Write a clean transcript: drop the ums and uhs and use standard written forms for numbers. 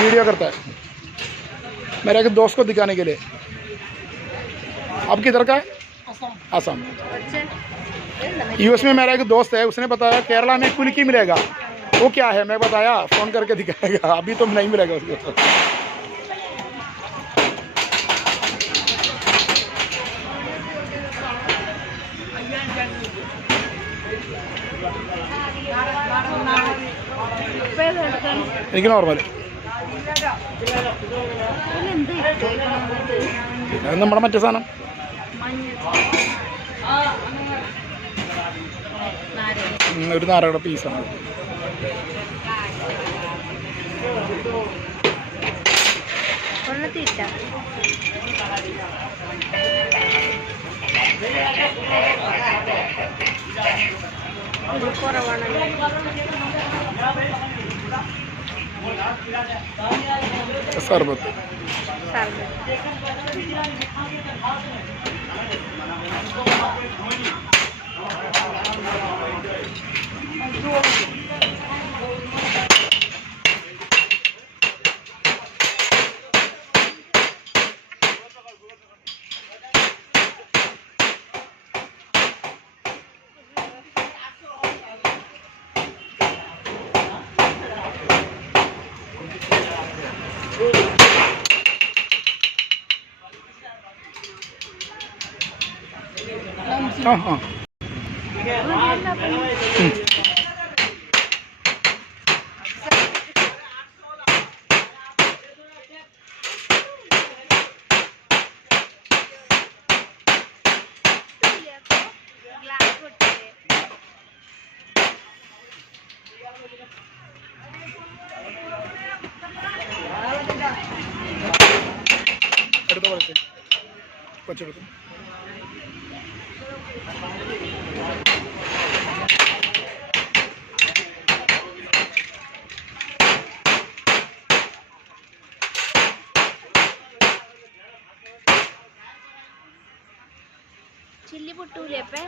Video करता है मेरे एक दोस्त को दिखाने के लिए। आप किधर का है? आसाम। यूएस में मेरा एक दोस्त है, उसने बताया केरला में कुल्की मिलेगा। वो क्या है मैं बताया, फ़ोन करके दिखाएगा। अभी तो नहीं मिलेगा उसको। എനിക്ക് നോർമൽ നമ്മുടെ മറ്റേ സാധനം ഒരു നാരയുടെ പീസാണ്. സർബത്ത് हाँ हाँ അടുത്ത വളർച്ച കൊച്ചെടുത്തു. ചില്ലി പൊട്ടൂലേ അപ്പേ?